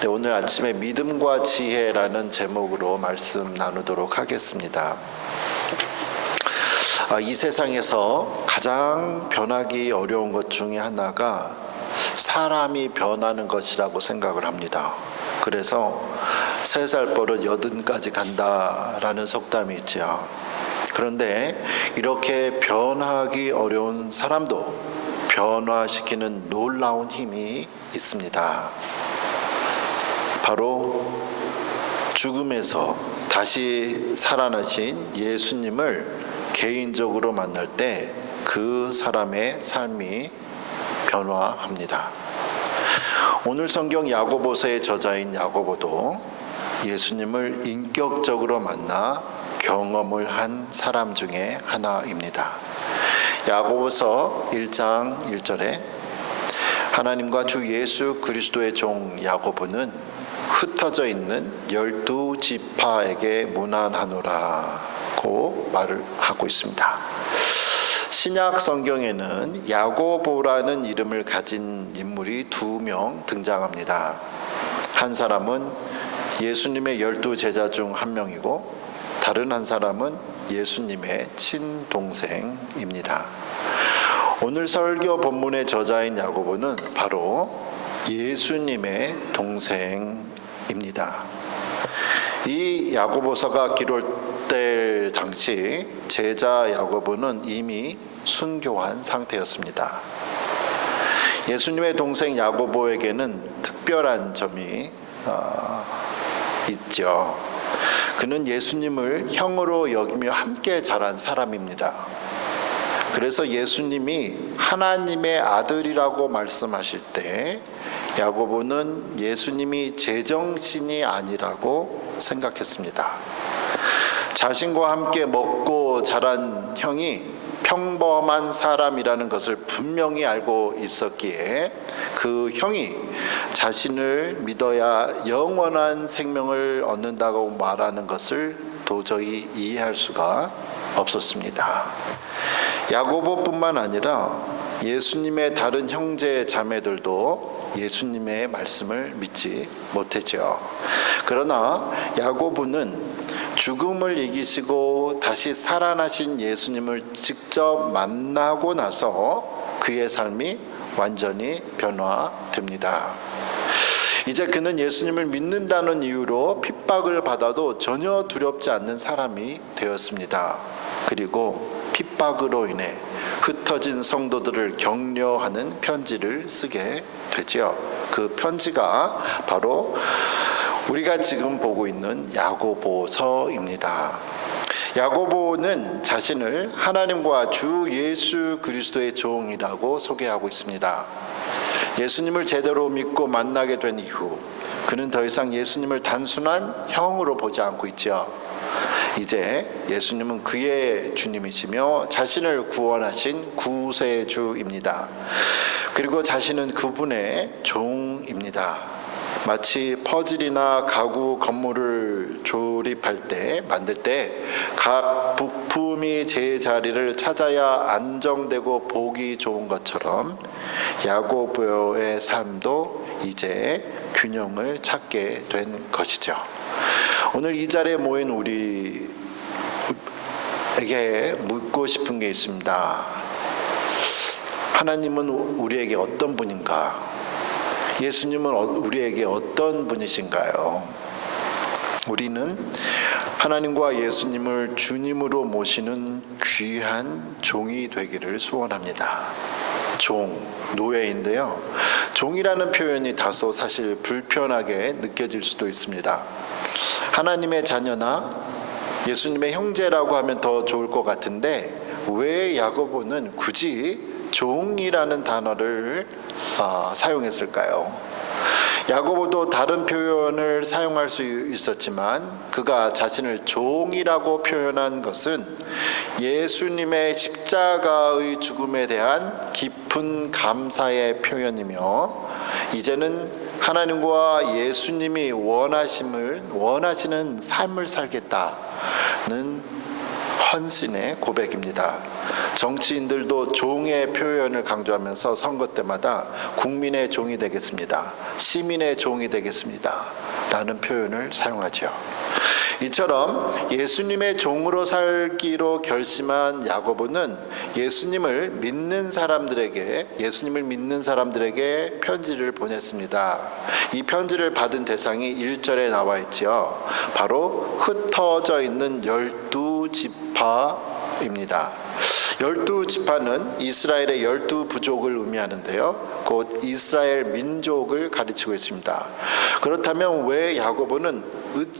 네, 오늘 아침에 믿음과 지혜라는 제목으로 말씀 나누도록 하겠습니다. 이 세상에서 가장 변하기 어려운 것 중에 하나가 사람이 변하는 것이라고 생각을 합니다. 그래서 3살 버릇 80까지 간다라는 속담이 있죠. 그런데 이렇게 변하기 어려운 사람도 변화시키는 놀라운 힘이 있습니다. 바로 죽음에서 다시 살아나신 예수님을 개인적으로 만날 때 그 사람의 삶이 변화합니다. 오늘 성경 야고보서의 저자인 야고보도 예수님을 인격적으로 만나 경험을 한 사람 중에 하나입니다. 야고보서 1장 1절에 하나님과 주 예수 그리스도의 종 야고보는 흩어져 있는 12지파에게 문안하노라고 말을 하고 있습니다. 신약 성경에는 야고보라는 이름을 가진 인물이 2명 등장합니다. 한 사람은 예수님의 12제자 중 한 명이고 다른 한 사람은 예수님의 친동생입니다. 오늘 설교 본문의 저자인 야고보는 바로 예수님의 동생입니다. 이 야고보서가 기록될 당시 제자 야고보는 이미 순교한 상태였습니다. 예수님의 동생 야고보에게는 특별한 점이 있죠. 그는 예수님을 형으로 여기며 함께 자란 사람입니다. 그래서 예수님이 하나님의 아들이라고 말씀하실 때 야고보는 예수님이 제정신이 아니라고 생각했습니다. 자신과 함께 먹고 자란 형이 평범한 사람이라는 것을 분명히 알고 있었기에 그 형이 자신을 믿어야 영원한 생명을 얻는다고 말하는 것을 도저히 이해할 수가 없었습니다. 야고보뿐만 아니라 예수님의 다른 형제 자매들도 예수님의 말씀을 믿지 못했죠. 그러나 야고보는 죽음을 이기시고 다시 살아나신 예수님을 직접 만나고 나서 그의 삶이 완전히 변화됩니다. 이제 그는 예수님을 믿는다는 이유로 핍박을 받아도 전혀 두렵지 않는 사람이 되었습니다. 그리고 핍박으로 인해 흩어진 성도들을 격려하는 편지를 쓰게 되죠. 그 편지가 바로 우리가 지금 보고 있는 야고보서입니다. 야고보는 자신을 하나님과 주 예수 그리스도의 종이라고 소개하고 있습니다. 예수님을 제대로 믿고 만나게 된 이후 그는 더 이상 예수님을 단순한 형으로 보지 않고 있죠. 이제 예수님은 그의 주님이시며 자신을 구원하신 구세주입니다. 그리고 자신은 그분의 종입니다. 마치 퍼즐이나 가구 건물을 만들 때 각 부품이 제자리를 찾아야 안정되고 보기 좋은 것처럼 야고보의 삶도 이제 균형을 찾게 된 것이죠. 오늘 이 자리에 모인 우리에게 묻고 싶은 게 있습니다. 하나님은 우리에게 어떤 분인가? 예수님은 우리에게 어떤 분이신가요? 우리는 하나님과 예수님을 주님으로 모시는 귀한 종이 되기를 소원합니다. 종, 노예인데요. 종이라는 표현이 다소 사실 불편하게 느껴질 수도 있습니다. 하나님의 자녀나 예수님의 형제라고 하면 더 좋을 것 같은데 왜 야고보는 굳이 종이라는 단어를 사용했을까요? 야고보도 다른 표현을 사용할 수 있었지만 그가 자신을 종이라고 표현한 것은 예수님의 십자가의 죽음에 대한 깊은 감사의 표현이며 이제는 하나님과 예수님이 원하시는 삶을 살겠다는 헌신의 고백입니다. 정치인들도 종의 표현을 강조하면서 선거 때마다 국민의 종이 되겠습니다, 시민의 종이 되겠습니다 라는 표현을 사용하죠. 이처럼 예수님의 종으로 살기로 결심한 야고보는 예수님을 믿는 사람들에게 편지를 보냈습니다. 이 편지를 받은 대상이 1절에 나와 있지요. 바로 흩어져 있는 12지파입니다. 12지파는 이스라엘의 12부족을 의미하는데요, 곧 이스라엘 민족을 가르치고 있습니다. 그렇다면 왜 야고보는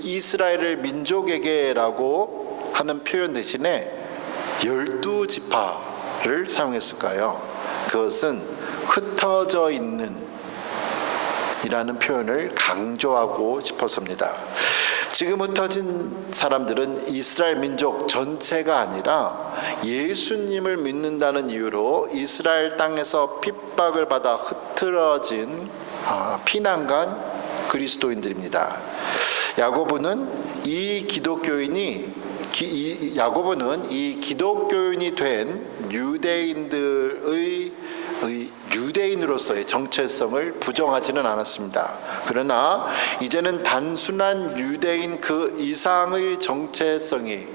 이스라엘을 민족에게라고 하는 표현 대신에 12지파를 사용했을까요? 그것은 흩어져 있는 이라는 표현을 강조하고 싶어서입니다. 지금 흩어진 사람들은 이스라엘 민족 전체가 아니라 예수님을 믿는다는 이유로 이스라엘 땅에서 핍박을 받아 흐트러진 피난간 그리스도인들입니다. 야고보는 이 기독교인이 된 유대인으로서의 정체성을 부정하지는 않았습니다. 그러나 이제는 단순한 유대인 그 이상의 정체성이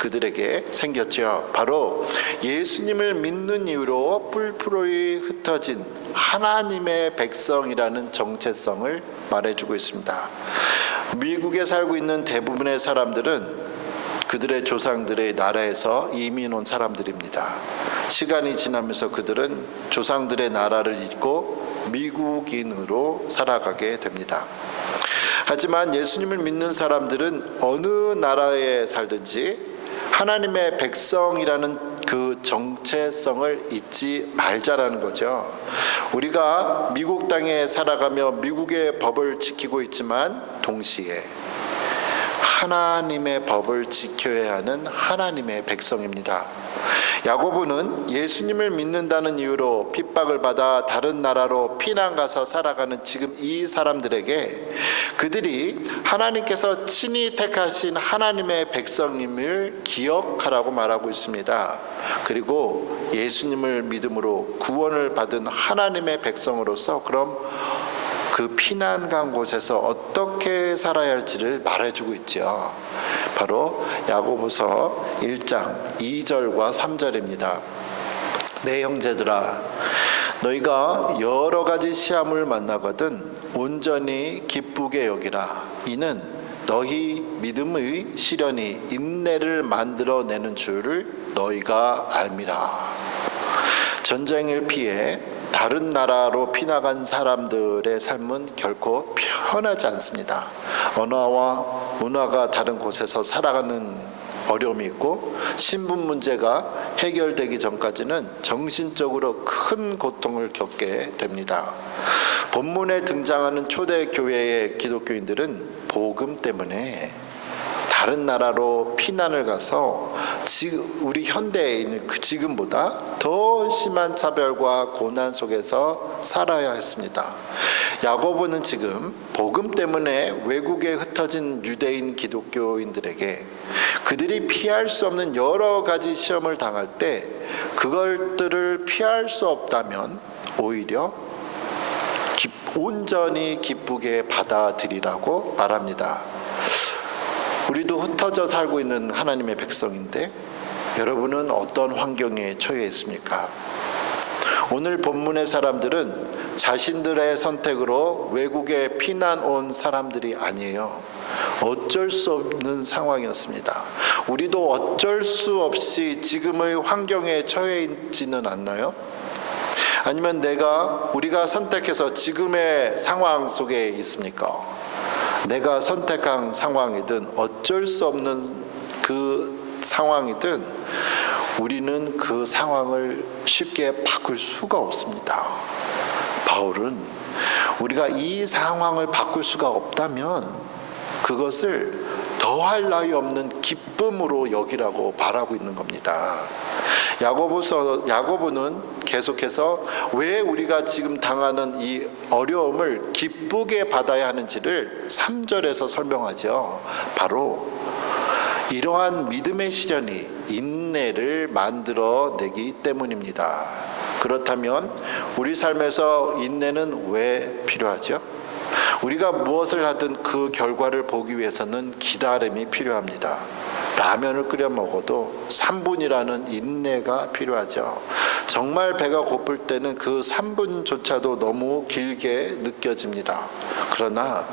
그들에게 생겼죠. 바로 예수님을 믿는 이유로 뿔뿔이 흩어진 하나님의 백성이라는 정체성을 말해주고 있습니다. 미국에 살고 있는 대부분의 사람들은 그들의 조상들의 나라에서 이민 온 사람들입니다. 시간이 지나면서 그들은 조상들의 나라를 잊고 미국인으로 살아가게 됩니다. 하지만 예수님을 믿는 사람들은 어느 나라에 살든지 하나님의 백성이라는 그 정체성을 잊지 말자라는 거죠. 우리가 미국 땅에 살아가며 미국의 법을 지키고 있지만 동시에 하나님의 법을 지켜야 하는 하나님의 백성입니다. 야고보는 예수님을 믿는다는 이유로 핍박을 받아 다른 나라로 피난 가서 살아가는 지금 이 사람들에게 그들이 하나님께서 친히 택하신 하나님의 백성임을 기억하라고 말하고 있습니다. 그리고 예수님을 믿음으로 구원을 받은 하나님의 백성으로서 그럼 그 피난 간 곳에서 어떻게 살아야 할지를 말해주고 있죠. 바로 야고보서 1장 2절과 3절입니다. 내 형제들아, 너희가 여러 가지 시험을 만나거든 온전히 기쁘게 여기라. 이는 너희 믿음의 시련이 인내를 만들어내는 줄을 너희가 알미라. 전쟁을 피해 다른 나라로 피나간 사람들의 삶은 결코 편하지 않습니다. 언어와 문화가 다른 곳에서 살아가는 어려움이 있고 신분 문제가 해결되기 전까지는 정신적으로 큰 고통을 겪게 됩니다. 본문에 등장하는 초대교회의 기독교인들은 복음 때문에 다른 나라로 피난을 가서 우리 현대에 있는 그 지금보다 더 심한 차별과 고난 속에서 살아야 했습니다. 야고보는 지금 복음 때문에 외국에 흩어진 유대인 기독교인들에게 그들이 피할 수 없는 여러 가지 시험을 당할 때 그것들을 피할 수 없다면 오히려 온전히 기쁘게 받아들이라고 말합니다. 우리도 흩어져 살고 있는 하나님의 백성인데 여러분은 어떤 환경에 처해 있습니까? 오늘 본문의 사람들은 자신들의 선택으로 외국에 피난 온 사람들이 아니에요. 어쩔 수 없는 상황이었습니다. 우리도 어쩔 수 없이 지금의 환경에 처해 있지는 않나요? 아니면 우리가 선택해서 지금의 상황 속에 있습니까? 내가 선택한 상황이든 어쩔 수 없는 그 상황이든 우리는 그 상황을 쉽게 바꿀 수가 없습니다. 바울은 우리가 이 상황을 바꿀 수가 없다면 그것을 더할 나위 없는 기쁨으로 여기라고 말하고 있는 겁니다. 야고보는 계속해서 왜 우리가 지금 당하는 이 어려움을 기쁘게 받아야 하는지를 3절에서 설명하죠. 바로 이러한 믿음의 시련이 인내를 만들어내기 때문입니다. 그렇다면 우리 삶에서 인내는 왜 필요하죠? 우리가 무엇을 하든 그 결과를 보기 위해서는 기다림이 필요합니다. 라면을 끓여 먹어도 3분이라는 인내가 필요하죠. 정말 배가 고플 때는 그 3분조차도 너무 길게 느껴집니다. 그러나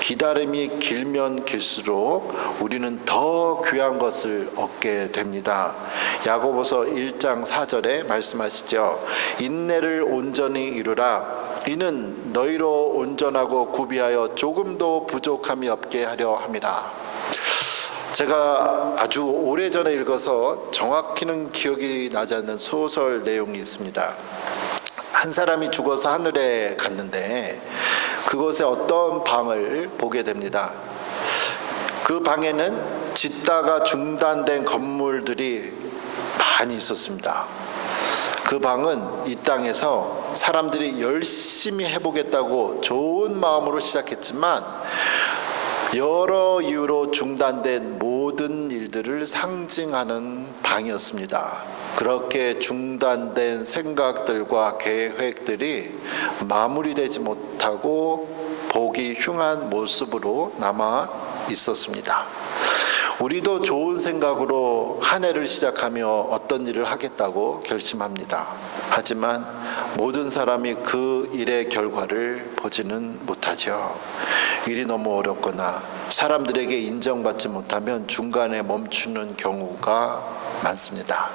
기다림이 길면 길수록 우리는 더 귀한 것을 얻게 됩니다. 야고보서 1장 4절에 말씀하시죠. 인내를 온전히 이루라. 이는 너희로 온전하고 구비하여 조금도 부족함이 없게 하려 함이라. 제가 아주 오래전에 읽어서 정확히는 기억이 나지 않는 소설 내용이 있습니다. 한 사람이 죽어서 하늘에 갔는데 그곳에 어떤 방을 보게 됩니다. 그 방에는 짓다가 중단된 건물들이 많이 있었습니다. 그 방은 이 땅에서 사람들이 열심히 해보겠다고 좋은 마음으로 시작했지만 여러 이유로 중단된 모든 일들을 상징하는 방이었습니다. 그렇게 중단된 생각들과 계획들이 마무리되지 못하고 보기 흉한 모습으로 남아 있었습니다. 우리도 좋은 생각으로 한 해를 시작하며 어떤 일을 하겠다고 결심합니다. 하지만 모든 사람이 그 일의 결과를 보지는 못하죠. 일이 너무 어렵거나 사람들에게 인정받지 못하면 중간에 멈추는 경우가 많습니다.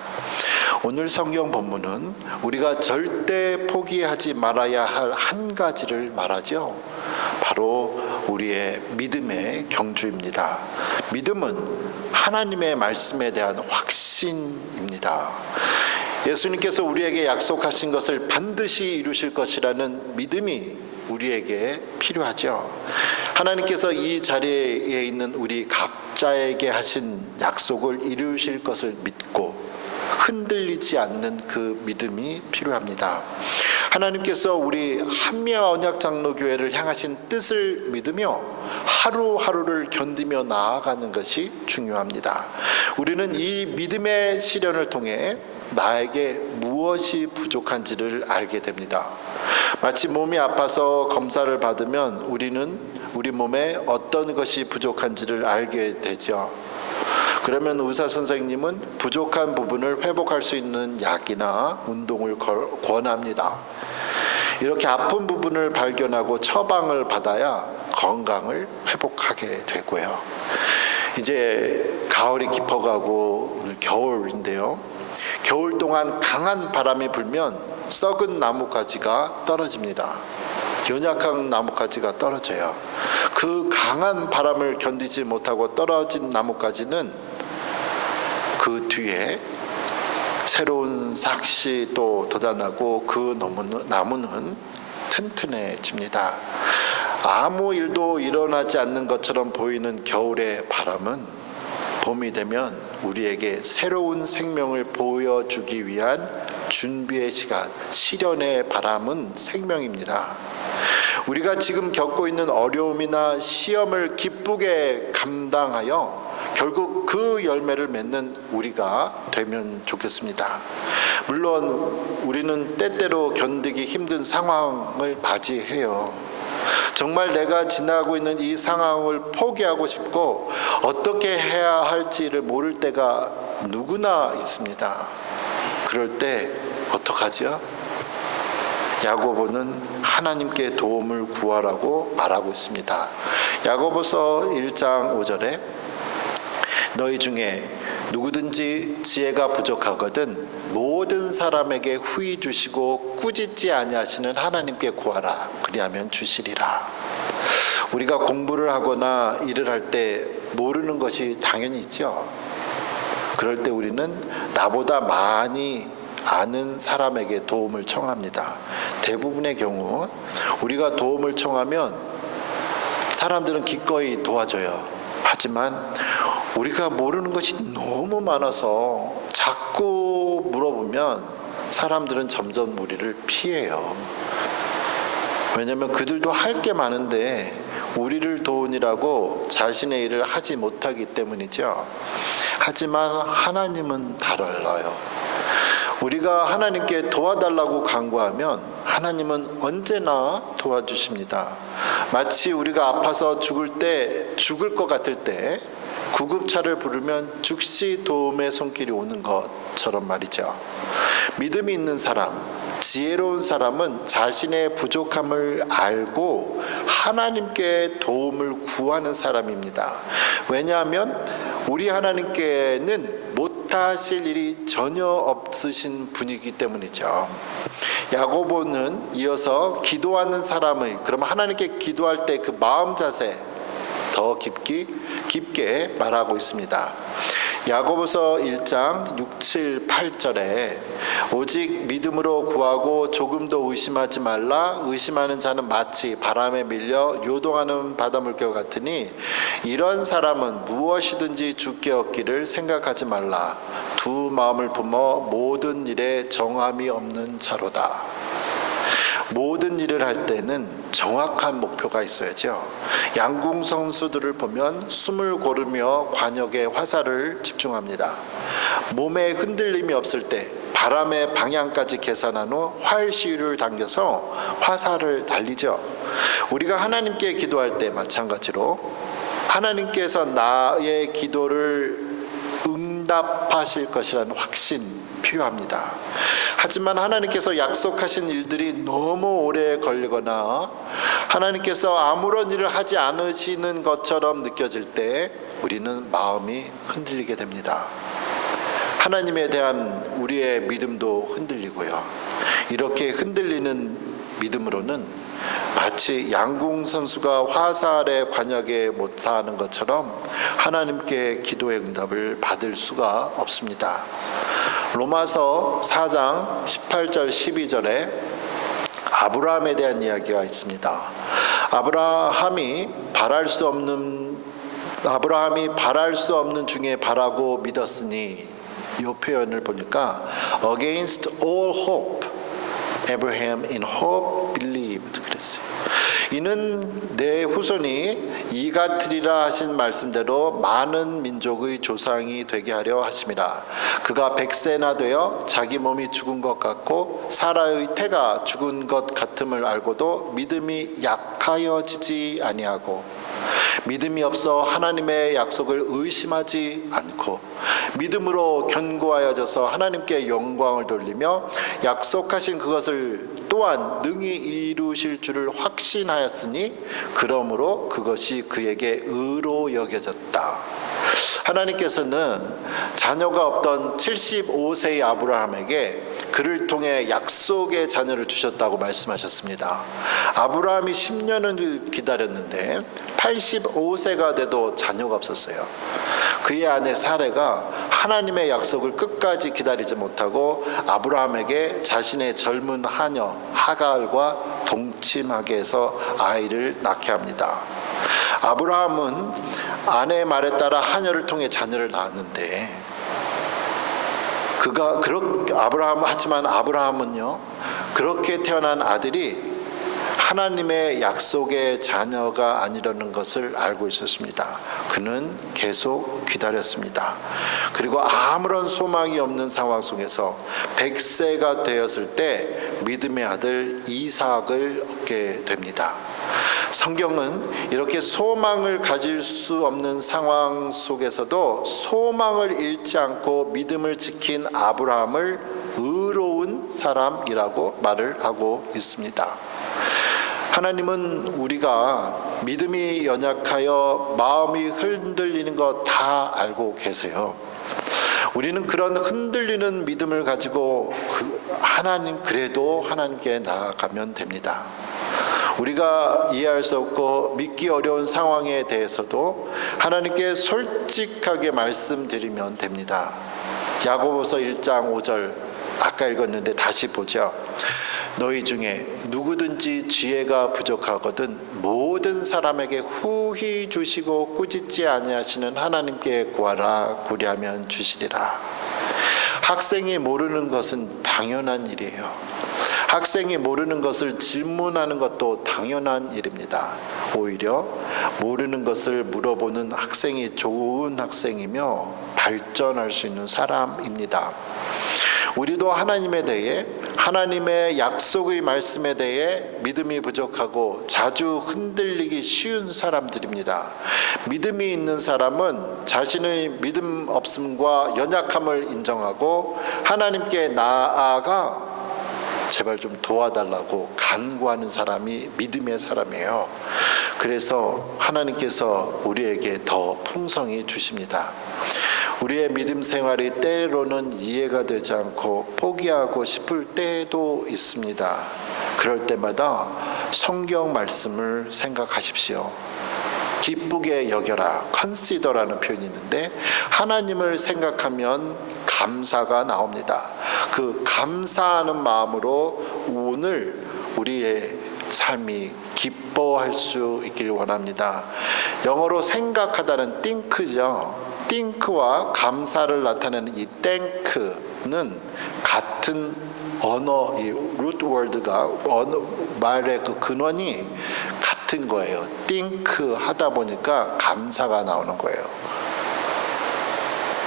오늘 성경 본문은 우리가 절대 포기하지 말아야 할 한 가지를 말하죠. 바로 우리의 믿음의 경주입니다. 믿음은 하나님의 말씀에 대한 확신입니다. 예수님께서 우리에게 약속하신 것을 반드시 이루실 것이라는 믿음이 우리에게 필요하죠. 하나님께서 이 자리에 있는 우리 각자에게 하신 약속을 이루실 것을 믿고 흔들리지 않는 그 믿음이 필요합니다. 하나님께서 우리 한미아 언약장로교회를 향하신 뜻을 믿으며 하루하루를 견디며 나아가는 것이 중요합니다. 우리는 이 믿음의 시련을 통해 나에게 무엇이 부족한지를 알게 됩니다. 마치 몸이 아파서 검사를 받으면 우리는 우리 몸에 어떤 것이 부족한지를 알게 되죠. 그러면 의사 선생님은 부족한 부분을 회복할 수 있는 약이나 운동을 권합니다. 이렇게 아픈 부분을 발견하고 처방을 받아야 건강을 회복하게 되고요. 이제 가을이 깊어가고 오늘 겨울인데요. 겨울 동안 강한 바람이 불면 썩은 나뭇가지가 떨어집니다. 연약한 나뭇가지가 떨어져요. 그 강한 바람을 견디지 못하고 떨어진 나뭇가지는 그 뒤에 새로운 싹이 또 돋아나고 그 나무는 튼튼해집니다. 아무 일도 일어나지 않는 것처럼 보이는 겨울의 바람은 봄이 되면 우리에게 새로운 생명을 보여주기 위한 준비의 시간, 시련의 바람은 생명입니다. 우리가 지금 겪고 있는 어려움이나 시험을 기쁘게 감당하여 결국 그 열매를 맺는 우리가 되면 좋겠습니다. 물론 우리는 때때로 견디기 힘든 상황을 맞이해요. 정말 내가 지나고 있는 이 상황을 포기하고 싶고 어떻게 해야 할지를 모를 때가 누구나 있습니다. 그럴 때 어떡하지요? 야고보는 하나님께 도움을 구하라고 말하고 있습니다. 야고보서 1장 5절에 너희 중에 누구든지 지혜가 부족하거든 모든 사람에게 후히 주시고 꾸짖지 아니하시는 하나님께 구하라. 그리하면 주시리라. 우리가 공부를 하거나 일을 할 때 모르는 것이 당연히 있죠. 그럴 때 우리는 나보다 많이 아는 사람에게 도움을 청합니다. 대부분의 경우 우리가 도움을 청하면 사람들은 기꺼이 도와줘요. 하지만 우리가 모르는 것이 너무 많아서 자꾸 물어보면 사람들은 점점 우리를 피해요. 왜냐하면 그들도 할 게 많은데 우리를 도우니라고 자신의 일을 하지 못하기 때문이죠. 하지만 하나님은 달라요. 우리가 하나님께 도와달라고 간구하면 하나님은 언제나 도와주십니다. 마치 우리가 아파서 죽을 것 같을 때 구급차를 부르면 즉시 도움의 손길이 오는 것처럼 말이죠. 믿음이 있는 사람, 지혜로운 사람은 자신의 부족함을 알고 하나님께 도움을 구하는 사람입니다. 왜냐하면 우리 하나님께는 못하실 일이 전혀 없으신 분이기 때문이죠. 야고보는 이어서 기도하는 사람의, 그럼 하나님께 기도할 때 그 마음 자세 더 깊게 말하고 있습니다. 야고보서 1장 6, 7, 8절에 오직 믿음으로 구하고 조금도 의심하지 말라. 의심하는 자는 마치 바람에 밀려 요동하는 바닷물결 같으니 이런 사람은 무엇이든지 주께 얻기를 생각하지 말라. 두 마음을 품어 모든 일에 정함이 없는 자로다. 모든 일을 할 때는 정확한 목표가 있어야죠. 양궁 선수들을 보면 숨을 고르며 관역에 화살을 집중합니다. 몸에 흔들림이 없을 때 바람의 방향까지 계산한 후 활시위를 당겨서 화살을 날리죠. 우리가 하나님께 기도할 때 마찬가지로 하나님께서 나의 기도를 응답하실 것이라는 확신 필요합니다. 하지만 하나님께서 약속하신 일들이 너무 오래 걸리거나 하나님께서 아무런 일을 하지 않으시는 것처럼 느껴질 때 우리는 마음이 흔들리게 됩니다. 하나님에 대한 우리의 믿음도 흔들리고요. 이렇게 흔들리는 믿음으로는 마치 양궁 선수가 화살의 관역에 못하는 것처럼 하나님께 기도의 응답을 받을 수가 없습니다. 로마서 4장 18절 12절에 아브라함에 대한 이야기가 있습니다. 아브라함이 바랄 수 없는 중에 바라고 믿었으니, 이 표현을 보니까 against all hope Abraham in hope believed 그랬어요. 이는 내 후손이 이같으리라 하신 말씀대로 많은 민족의 조상이 되게 하려 하심이라. 그가 100세나 되어 자기 몸이 죽은 것 같고 사라의 태가 죽은 것 같음을 알고도 믿음이 약하여지지 아니하고 믿음이 없어 하나님의 약속을 의심하지 않고 믿음으로 견고하여져서 하나님께 영광을 돌리며 약속하신 그것을 또한 능히 이루실 줄을 확신하였으니 그러므로 그것이 그에게 의로 여겨졌다. 하나님께서는 자녀가 없던 75세의 아브라함에게 그를 통해 약속의 자녀를 주셨다고 말씀하셨습니다. 아브라함이 10년을 기다렸는데 85세가 돼도 자녀가 없었어요. 그의 아내 사레가 하나님의 약속을 끝까지 기다리지 못하고 아브라함에게 자신의 젊은 하녀 하갈과 동침하게 해서 아이를 낳게 합니다. 아브라함은 아내의 말에 따라 하녀를 통해 자녀를 낳았는데 하지만 아브라함은요, 그렇게 태어난 아들이 하나님의 약속의 자녀가 아니라는 것을 알고 있었습니다. 그는 계속 기다렸습니다. 그리고 아무런 소망이 없는 상황 속에서 100세가 되었을 때 믿음의 아들 이삭을 얻게 됩니다. 성경은 이렇게 소망을 가질 수 없는 상황 속에서도 소망을 잃지 않고 믿음을 지킨 아브라함을 의로운 사람이라고 말을 하고 있습니다. 하나님은 우리가 믿음이 연약하여 마음이 흔들리는 거 다 알고 계세요. 우리는 그런 흔들리는 믿음을 가지고 그래도 하나님께 나아가면 됩니다. 우리가 이해할 수 없고 믿기 어려운 상황에 대해서도 하나님께 솔직하게 말씀드리면 됩니다. 야고보서 1장 5절 아까 읽었는데 다시 보죠. 너희 중에 누구든지 지혜가 부족하거든 모든 사람에게 후히 주시고 꾸짖지 아니하시는 하나님께 구하라. 구하면 주시리라. 학생이 모르는 것은 당연한 일이에요. 학생이 모르는 것을 질문하는 것도 당연한 일입니다. 오히려 모르는 것을 물어보는 학생이 좋은 학생이며 발전할 수 있는 사람입니다. 우리도 하나님에 대해, 하나님의 약속의 말씀에 대해 믿음이 부족하고 자주 흔들리기 쉬운 사람들입니다. 믿음이 있는 사람은 자신의 믿음 없음과 연약함을 인정하고 하나님께 나아가 제발 좀 도와달라고 간구하는 사람이 믿음의 사람이에요. 그래서 하나님께서 우리에게 더 풍성히 주십니다. 우리의 믿음 생활이 때로는 이해가 되지 않고 포기하고 싶을 때도 있습니다. 그럴 때마다 성경 말씀을 생각하십시오. 기쁘게 여겨라, consider라는 표현이 있는데 하나님을 생각하면 감사가 나옵니다. 그 감사하는 마음으로 오늘 우리의 삶이 기뻐할 수 있기를 원합니다. 영어로 생각하다는 think죠. think와 감사를 나타내는 이 thank는 같은 언어, 이 root word가 언어 말의 그 근원이 같은 거예요. think 하다 보니까 감사가 나오는 거예요.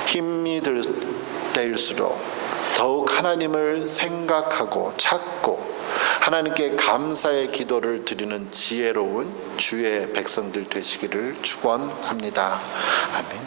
힘이 될수록 더욱 하나님을 생각하고 찾고 하나님께 감사의 기도를 드리는 지혜로운 주의 백성들 되시기를 축원합니다. 아멘.